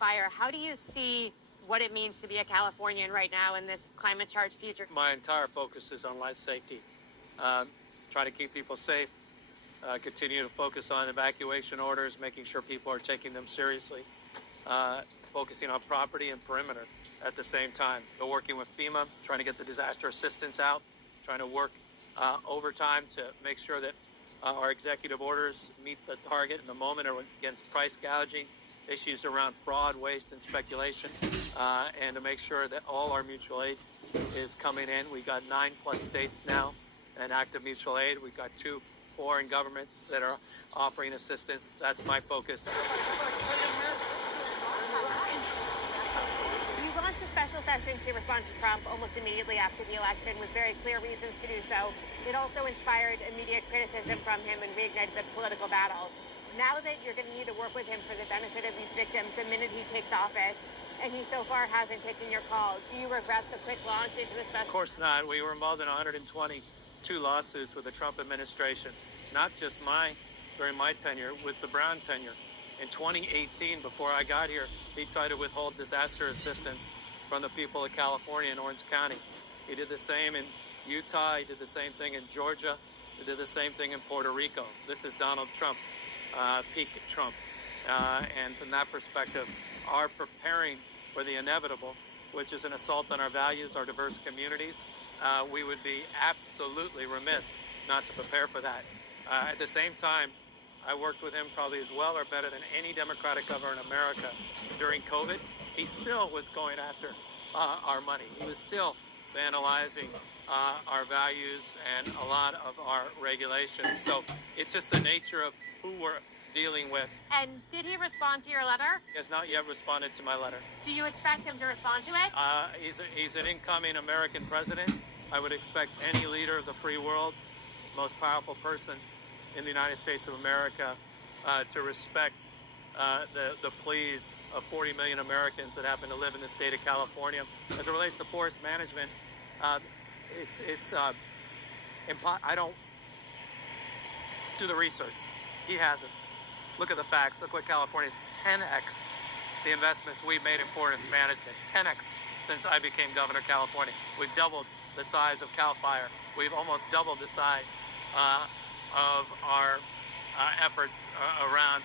Fire. How do you see what it means to be a Californian right now in this climate charged future? My entire focus is on life safety. Um, Try to keep people safe, continue to focus on evacuation orders, making sure people are taking them seriously, focusing on property and perimeter at the same time. We're working with FEMA, trying to get the disaster assistance out, trying to work overtime to make sure that our executive orders meet the target in the moment or against price gouging, issues around fraud, waste, and speculation, and to make sure that all our mutual aid is coming in. We got 9+ states now and active mutual aid. We've got 2 foreign governments that are offering assistance. That's my focus. You launched a special session to respond to Trump almost immediately after the election with very clear reasons to do so. It also inspired immediate criticism from him and reignited the political battle. Now that you're going to need to work with him for the benefit of these victims the minute he takes office, and he so far hasn't taken your calls, do you regret the quick launch into the special? Of course not. We were involved in 122 lawsuits with the Trump administration, not just during my tenure, with the Brown tenure. In 2018, before I got here, he tried to withhold disaster assistance from the people of California and Orange County. He did the same in Utah. He did the same thing in Georgia. He did the same thing in Puerto Rico. This is Donald Trump, peak Trump. And from that perspective, are preparing for the inevitable, which is an assault on our values, our diverse communities. We would be absolutely remiss not to prepare for that. At the same time, I worked with him probably as well or better than any Democratic governor in America during COVID. He still was going after our money. He was still vandalizing our values and a lot of our regulations. So it's just the nature of who we're dealing with. And did he respond to your letter? He has not yet responded to my letter. Do you expect him to respond to it? He's an incoming American president. I would expect any leader of the free world, most powerful person in the United States of America, to respect the pleas of 40 million Americans that happen to live in the state of California. As it relates to forest management, I don't do the research. He hasn't. Look at the facts. Look what California's 10x the investments we've made in forest management. 10x since I became governor of California. We've doubled the size of CAL FIRE. We've almost doubled the size of our efforts around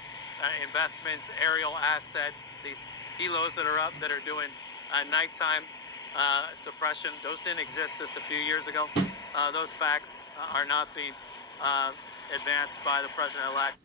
investments, aerial assets, these helos that are up that are doing nighttime suppression. Those didn't exist just a few years ago. Those facts are not being advanced by the president-elect.